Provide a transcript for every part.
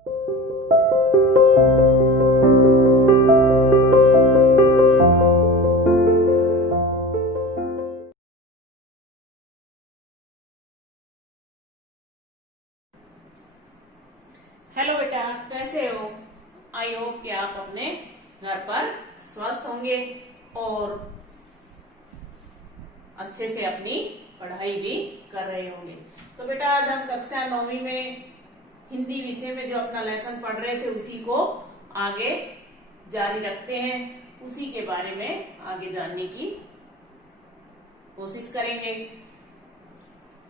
Hello बेटा, कैसे हो? आई होप कि आप अपने घर पर स्वस्थ होंगे और अच्छे से अपनी पढ़ाई भी कर रहे होंगे। तो बेटा, आज हम कक्षा 9वीं में हिंदी विषय में जो अपना लेसन पढ़ रहे थे उसी को आगे जारी रखते हैं। उसी के बारे में आगे जानने की कोशिश करेंगे।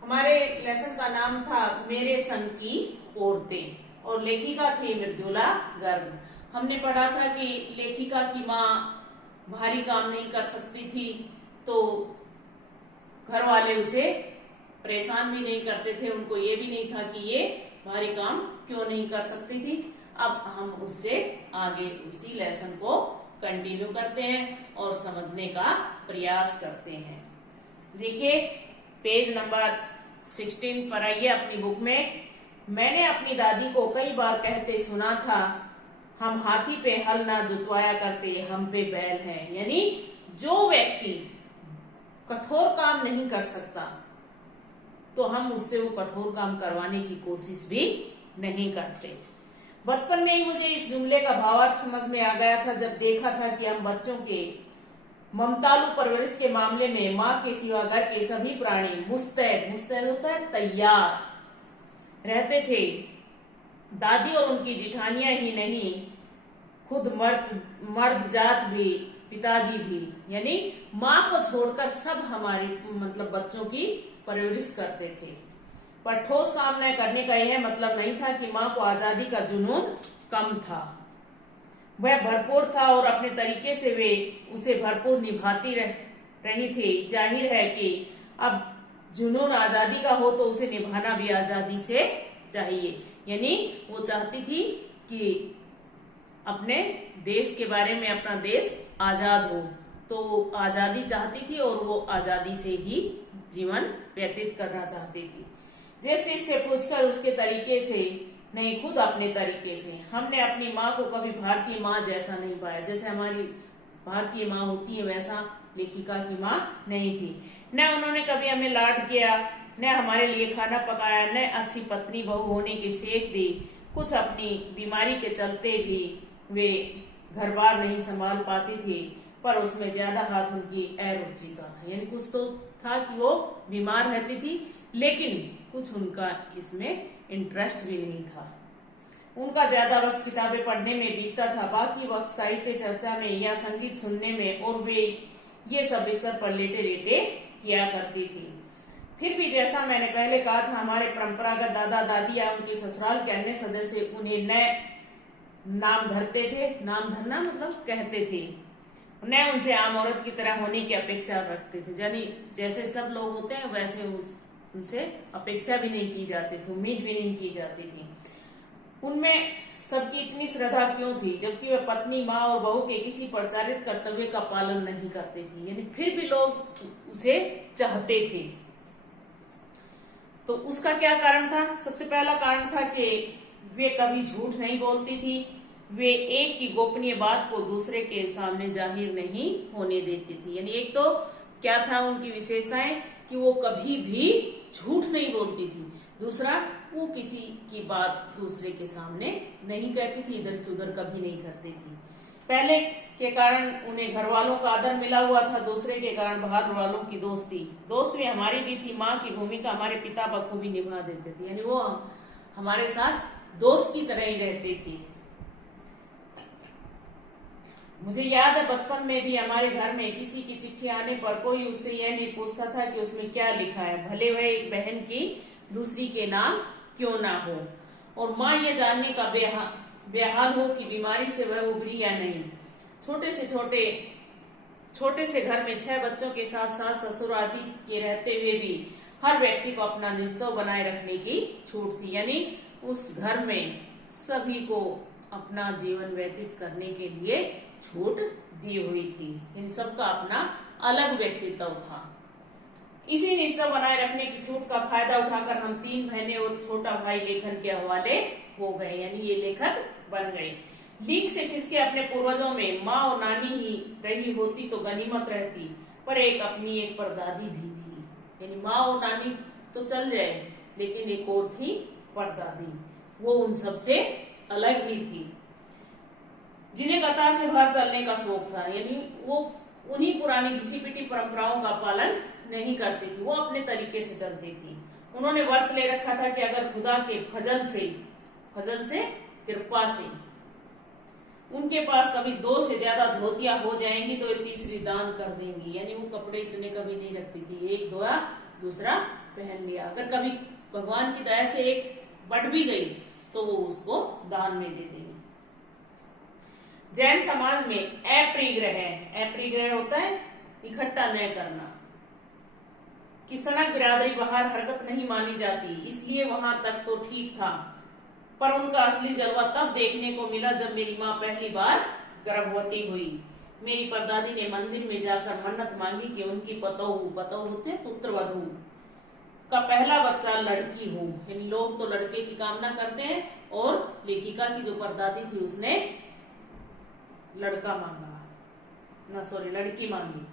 हमारे लेसन का नाम था मेरे संग की औरतें और लेखिका थी मृदुला गर्ग। हमने पढ़ा था कि लेखिका की माँ भारी काम नहीं कर सकती थी, तो घर वाले उसे परेशान भी नहीं करते थे। उनको ये भी नहीं था कि ये भारी काम क्यों नहीं कर सकती थी। अब हम उससे आगे उसी लेसन को कंटिन्यू करते हैं और समझने का प्रयास करते हैं। देखिए, पेज नंबर 16 पर आइए अपनी बुक में। मैंने अपनी दादी को कई बार कहते सुना था, हम हाथी पे हल ना जुतवाया करते, हम पे बैल है। यानी जो व्यक्ति कठोर काम नहीं कर सकता तो हम उससे वो कठोर काम करवाने की कोशिश भी नहीं करते। बचपन में ही मुझे इस जुमले का भावार्थ समझ में आ गया था जब देखा था कि हम बच्चों के ममतालु परवरिश के मामले में माँ के सिवा घर के सभी प्राणी मुस्तैद होता है तैयार रहते थे। दादी और उनकी जिठानियां ही नहीं, खुद मर्द जात भी, पिताजी भी, यानी माँ को छोड़कर सब हमारी मतलब बच्चों की परवरिश करते थे। पर ठोस काम न करने का यह मतलब नहीं था कि माँ को आजादी का जुनून कम था। वह भरपूर था और अपने तरीके से वे उसे भरपूर निभाती रही थी। जाहिर है कि अब जुनून आजादी का हो तो उसे निभाना भी आजादी से चाहिए। यानी वो चाहती थी कि अपने देश के बारे में, अपना देश आजाद हो, तो वो आजादी चाहती थी और वो आजादी से ही जीवन व्यतीत करना चाहती थी। जैसे इससे पूछकर उसके तरीके से नहीं, खुद अपने तरीके से। हमने अपनी माँ को कभी भारतीय माँ जैसा नहीं पाया। जैसे हमारी भारतीय माँ होती है वैसा लेखिका की माँ नहीं थी। न उन्होंने कभी हमें लाड किया, न हमारे लिए खाना पकाया, न अच्छी पत्नी बहू होने की सीख दी। कुछ अपनी बीमारी के चलते भी वे घर बार नहीं संभाल पाती थी, पर उसमें ज्यादा हाथ उनकी अरुचि का था। यानी कुछ तो था कि वो बीमार रहती थी, लेकिन कुछ उनका इसमें इंटरेस्ट भी नहीं था। उनका ज्यादा वक्त किताबें पढ़ने में बीतता था, बाकी वक्त साहित्य चर्चा में या संगीत सुनने में, और वे ये सब बिस्तर पर लेटे लेटे किया करती थी। फिर भी जैसा मैंने पहले कहा था, हमारे परंपरागत दादा दादी या उनके ससुराल के अन्य सदस्य उन्हें नए नाम धरते थे। नाम धरना मतलब कहते थे। न उनसे आम औरत की तरह होने की अपेक्षा रखते थे। यानी जैसे सब लोग होते हैं वैसे उनसे अपेक्षा भी नहीं की जाती थी, उम्मीद भी नहीं की जाती थी। उनमें सबकी इतनी श्रद्धा क्यों थी, जबकि वह पत्नी, माँ और बहू के किसी प्रचारित कर्तव्य का पालन नहीं करती थी। यानी फिर भी लोग उसे चाहते थे। तो उसका क्या कारण था? सबसे पहला कारण था कि वे कभी झूठ नहीं बोलती थी। वे एक की गोपनीय बात को दूसरे के सामने जाहिर नहीं होने देती थी। यानी एक तो क्या था उनकी विशेषताएं कि वो कभी भी झूठ नहीं बोलती थी। दूसरा, वो किसी की बात दूसरे के सामने नहीं कहती थी, इधर की उधर कभी नहीं करती थी। पहले के कारण उन्हें घर वालों का आदर मिला हुआ था, दूसरे के कारण बाहर वालों की दोस्ती। दोस्त भी हमारी भी थी। माँ की भूमिका हमारे पिता बखूबी निभा देते थे। यानी वो हमारे साथ दोस्त की तरह ही रहती थी। मुझे याद है बचपन में भी हमारे घर में किसी की चिट्ठी आने पर कोई उससे यह नहीं पूछता था कि उसमें क्या लिखा है, भले वह एक बहन की दूसरी के नाम क्यों ना हो, और माँ ये जानने का बेहाल हो कि बीमारी से वह उभरी या नहीं। छोटे से घर में 6 बच्चों के साथ सास ससुर आदि के रहते हुए भी हर व्यक्ति को अपना निस्तव बनाए रखने की छूट थी। यानी उस घर में सभी को अपना जीवन व्यतीत करने के लिए छूट दी हुई थी। इन सबका अपना अलग व्यक्तित्व था। इसी रिश्ता बनाए रखने की छूट का फायदा उठाकर हम 3 बहनें और छोटा भाई लेखन के हवाले हो गए, यानी ये लेखक बन गए। लीक से किसके अपने पूर्वजों में माँ और नानी ही रही होती तो गनीमत रहती, पर एक अपनी एक परदादी भी थी। यानी माँ और नानी तो चल जाए, लेकिन एक और थी परदादी, वो उन सबसे अलग ही थी, जिन्हें कतार से बाहर चलने का शौक था। यानी वो उन्हीं पुरानी घिसी पिटी परंपराओं का पालन नहीं करती थी, वो अपने तरीके से चलती थी। उन्होंने व्रत ले रखा था कि अगर खुदा के फजल से कृपा से उनके पास कभी 2 से ज्यादा धोतियां हो जाएंगी तो वे तीसरी दान कर देंगी। यानी वो कपड़े इतने कभी नहीं रखती थी, एक धोया दूसरा पहन लिया। अगर कभी भगवान की दया से एक बढ़ भी गई तो वो उसको दान में दे देंगी। जैन समाज में अपरिग्रह होता है इकट्ठा न करना, कि सनक बिरादरी बाहर हरकत नहीं मानी जाती, इसलिए वहां तक तो ठीक था। पर उनका असली जलवा तब देखने को मिला जब मेरी माँ पहली बार गर्भवती हुई। मेरी परदादी ने मंदिर में जाकर मन्नत मांगी कि उनकी पतोहू होते पुत्रवधू का पहला बच्चा लड़की हो। यानी लोग तो लड़के की कामना करते हैं, और लेखिका की जो परदादी थी उसने लड़की मांगी।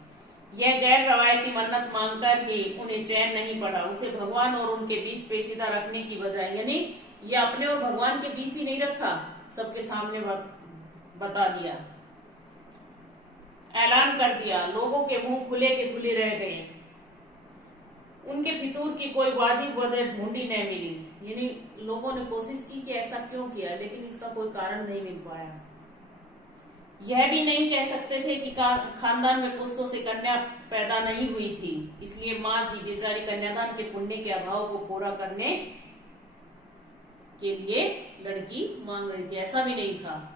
यह गैर रवायती मन्नत मांगकर ही उन्हें चैन नहीं पड़ा। उसे भगवान और उनके बीच पेचीदा रखने की बजाय, यानी ये अपने और भगवान के बीच ही नहीं रखा, सबके सामने बता दिया, ऐलान कर दिया। लोगों के मुंह खुले के खुले रह गए। उनके फितूर की कोई वाजिब वजह ढूंढी न मिली। यानी लोगों ने कोशिश की कि ऐसा क्यों किया, लेकिन इसका कोई कारण नहीं मिल पाया। यह भी नहीं कह सकते थे कि खानदान में पुश्तों से कन्या पैदा नहीं हुई थी, इसलिए माँ जी बेचारी कन्यादान के पुण्य के अभाव को पूरा करने के लिए लड़की मांग रही थी, ऐसा भी नहीं था।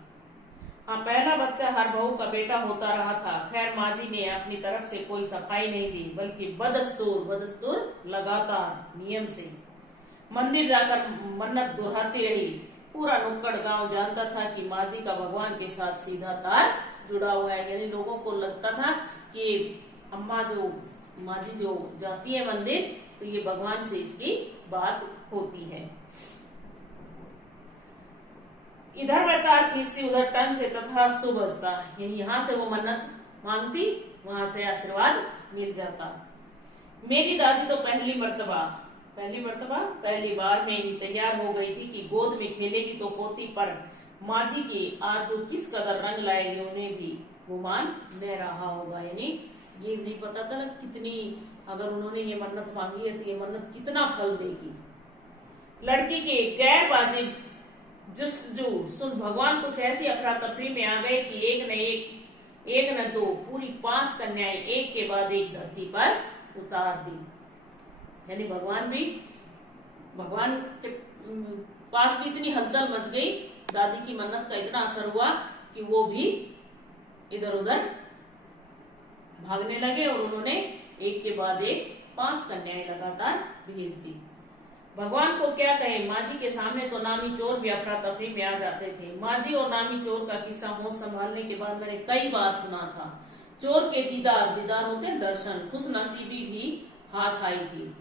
हाँ, पहला बच्चा हर बहू का बेटा होता रहा था। खैर माँ जी ने अपनी तरफ से कोई सफाई नहीं दी, बल्कि बदस्तूर लगातार नियम से मंदिर जाकर मन्नत दोहराती रही। पूरा नुक्कड़ गांव जानता था कि माँ जी का भगवान के साथ सीधा तार जुड़ा हुआ है। यानी लोगों को लगता था कि माँ जी जो जाती है मंदिर, तो ये भगवान से इसकी बात होती है। इधर वरतार खींचती, उधर टन से तथास्तु बजता। यानी यहाँ से वो मन्नत मांगती, वहां से आशीर्वाद मिल जाता। मेरी दादी तो पहली बार में ही तैयार हो गई थी कि गोद में खेलेगी तो पोती, पर माँ जी की आरज़ू किस कदर रंग लाएगी उन्हें भी गुमान न रहा होगा। यानी ये नहीं पता था कितनी, अगर उन्होंने ये मन्नत मांगी है तो ये मन्नत कितना फल देगी। लड़की के गैर वाजिब जुस्तजू सुन भगवान कुछ ऐसी अफरा तफरी में आ गए कि एक न दो पूरी 5 कन्याएं एक के बाद एक धरती पर उतार दी। यानी भगवान के पास भी इतनी हलचल मच गई, दादी की मन्नत का इतना असर हुआ कि वो भी इधर उधर भागने लगे, और उन्होंने एक के बाद एक 5 कन्याएं लगातार भेज दी। भगवान को क्या कहे, माँ जी के सामने तो नामी चोर भी अफरा तफरी में आ जाते थे। माँ जी और नामी चोर का किस्सा होश संभालने के बाद मैंने कई बार सुना था। चोर के दीदार होते हैं दर्शन, खुशनसीबी भी हाथ आई थी।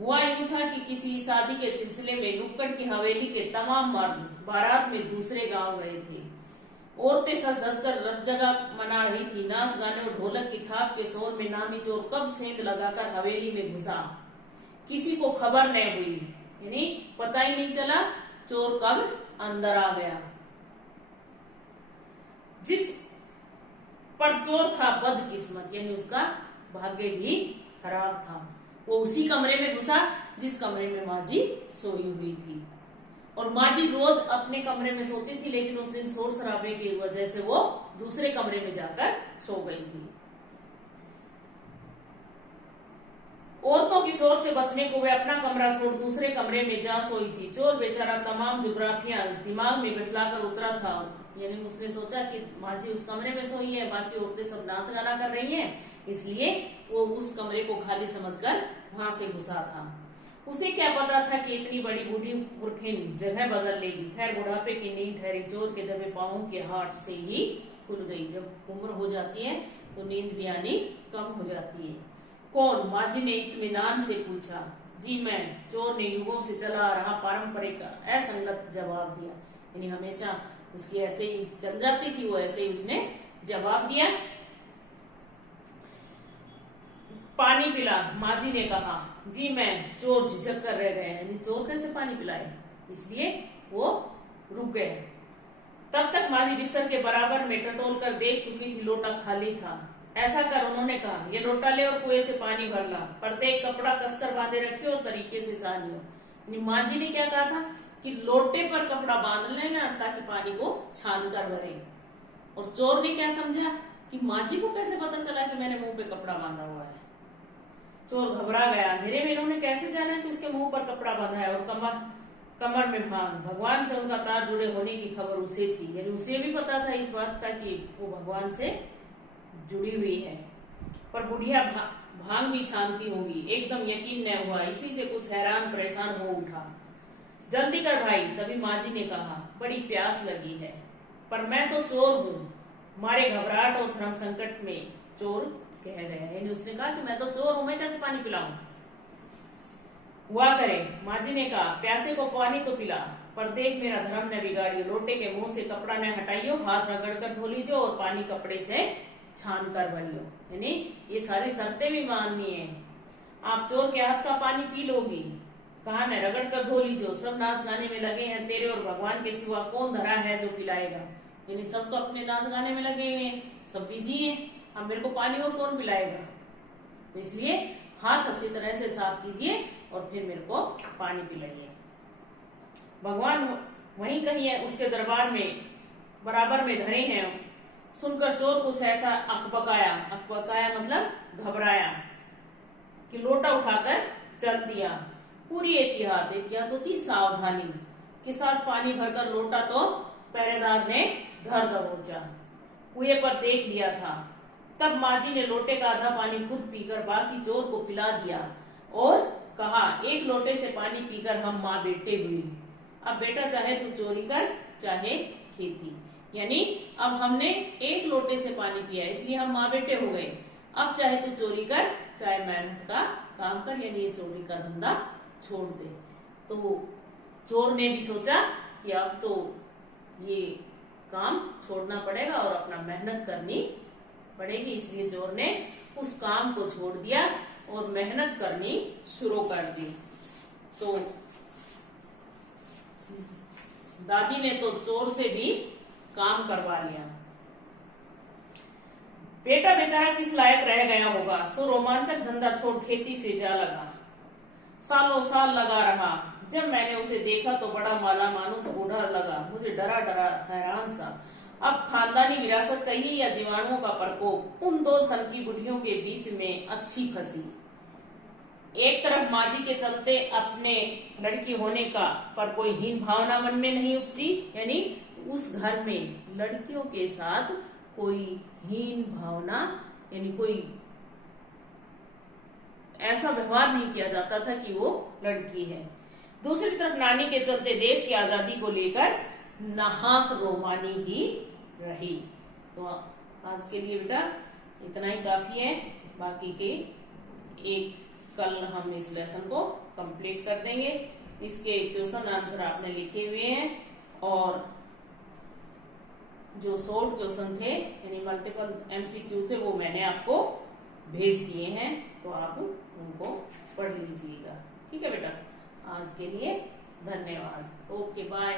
हुआ यूं था कि किसी शादी के सिलसिले में नुक्कड़ की हवेली के तमाम मर्द बारात में दूसरे गांव गए थे। औरतें सज धज कर रत जगह मना रही थी। नाच गाने और ढोलक की थाप के शोर में नामी चोर कब सेंध लगाकर हवेली में घुसा, किसी को खबर न हुई। यानी पता ही नहीं चला चोर कब अंदर आ गया। जिस पर चोर था बदकिस्मत, यानी उसका भाग्य भी खराब था। वो उसी कमरे में घुसा जिस कमरे में माँ जी सोई हुई थी। और माँ जी रोज अपने कमरे में सोती थी, लेकिन उस दिन शोर शराबे की वजह से वो दूसरे कमरे में जाकर सो गई थी। औरतों की शोर से बचने को वे अपना कमरा छोड़ दूसरे कमरे में जा सोई थी। चोर बेचारा तमाम जुग्राफियां दिमाग में बिठलाकर उतरा था। यानी उसने सोचा कि माँ जी उस कमरे में सोई है, बाकी औरतें सब नाच गाना कर रही हैं, इसलिए वो उस कमरे को खाली समझकर वहां से घुसा था। उसे क्या पता था कि इतनी बड़ी बूढ़ी पुरखिन जगह बदल लेगी। खैर बुढ़ापे की नींद ठहरी, चोर के दबे पांवों के हाथ से ही खुल गई। जब उम्र हो जाती है तो नींद भी आनी कम हो जाती है। कौन? माँ जी ने इत्मीनान से पूछा। जी मैं, चोर ने युगों से चला आ रहा पारंपरिक असंगत जवाब दिया। यानी हमेशा उसकी ऐसे ही चल जाती थी, वो ऐसे ही उसने जवाब दिया। पानी पिला, माँ जी ने कहा। जी मैं, चोर झिझक कर रह गए। यानी चोर कैसे पानी पिलाए, इसलिए वो रुक गए। तब तक माँ जी बिस्तर के बराबर में टटोल कर देख चुकी थी, लोटा खाली था। ऐसा कर उन्होंने कहा, ये लोटा ले और कुएं से पानी भर ला, प्रत्येक कपड़ा कसकर बांधे रखियो और तरीके से छान लियो। माँ जी ने क्या कहा था कि लोटे पर कपड़ा बांध लेना ताकि पानी को छान कर भरे। और चोर ने क्या समझा कि माँ जी को कैसे पता चला कि मैंने मुंह पे कपड़ा बांधा हुआ है। चोर घबरा गया। अंधेरे में इन्होंने कैसे जाना कि उसके मुंह पर कपड़ा बांधा है। और कमर में भांग, भगवान से उनका तार जुड़े होने की खबर उसे थी। यानी उसे भी पता था इस बात का कि वो भगवान से जुड़ी हुई है। पर बुढ़िया भांग भी छानती होगी, एकदम यकीन न हुआ। इसी से कुछ हैरान परेशान हो उठा। जल्दी कर भाई, तभी माँ जी ने कहा, बड़ी प्यास लगी है। पर मैं तो चोर हूँ। मारे घबराहट और धर्म संकट में चोर कह गया। यानी उसने कहा कि मैं तो चोर हूँ, मैं कैसे पानी पिलाऊं। हुआ करे, माँ जी ने कहा, प्यासे को पानी तो पिला, पर देख मेरा धर्म न बिगाड़ियो। लोटे के मुंह से कपड़ा न हटाइयो, हाथ रगड़ कर धो लीजिए और पानी कपड़े से छान कर भरियो। यानी ये सारी शर्तें भी माननी है। आप चोर के हाथ का पानी पी लोगी, कहा न रगड़ कर धो लीजिए। सब नाच गाने में लगे हैं, तेरे और भगवान के सिवा कौन धरा है जो पिलाएगा। यानी सब तो अपने नाच गाने में लगे हुए हैं, सब बिजी हैं। अब मेरे को पानी और कौन पिलाएगा। तो इसलिए हाथ अच्छी तरह से साफ कीजिए और फिर मेरे को पानी पिलाइए। भगवान वहीं कहीं है, उसके दरबार में बराबर में धरे हैं। सुनकर चोर कुछ ऐसा अकबकाया, अकबकाया मतलब घबराया, कि लोटा उठाकर चल दिया। पूरी एहतियात होती सावधानी के साथ पानी भरकर लोटा तो पहरेदार ने घर दबोचा, कुएं पर देख लिया था। तब माँ जी ने लोटे का आधा पानी खुद पीकर बाकी चोर को पिला दिया और कहा, एक लोटे से पानी पीकर हम माँ बेटे हुई। अब बेटा चाहे तू चोरी कर चाहे खेती। यानी अब हमने एक लोटे से पानी पिया, इसलिए हम माँ बेटे हो गए। अब चाहे तू चोरी कर चाहे मेहनत का काम कर, यानी ये चोरी का धंधा छोड़ दे। तो चोर ने भी सोचा कि अब तो ये काम छोड़ना पड़ेगा और अपना मेहनत करनी पड़ेगी। इसलिए चोर ने उस काम को छोड़ दिया और मेहनत करनी शुरू कर दी। तो दादी ने तो चोर से भी काम करवा लिया। बेटा बेचारा किस लायक रह गया होगा, सो रोमांचक धंधा छोड़ खेती से जा लगा। सालों साल लगा रहा। जब मैंने उसे देखा तो बड़ा माला मानुस बूढ़ा लगा। मुझे डरा डरा हैरान सा। अब खानदानी विरासत कहिए या जीवाणुओं का प्रकोप, उन दो सनकी बुढ़ियों के बीच में अच्छी फंसी। एक तरफ माँ जी के चलते अपने लड़की होने का पर कोई हीन भावना मन में नहीं उपजी। यानी उस घर में लड़कियों के साथ कोई हीन भावना, यानी कोई ऐसा व्यवहार नहीं किया जाता था कि वो लड़की है। दूसरी तरफ नानी के चलते देश की आजादी को लेकर नाहक रोमानी ही रही। तो आज के लिए बेटा इतना ही काफी है। बाकी के कल हम इस लेसन को कंप्लीट कर देंगे। इसके क्वेश्चन आंसर आपने लिखे हुए हैं और जो शॉर्ट क्वेश्चन थे यानी मल्टीपल एमसीक्यू थे वो मैंने आपको भेज दिए हैं, तो आप उनको पढ़ लीजिएगा। ठीक है बेटा, आज के लिए धन्यवाद। Okay bye.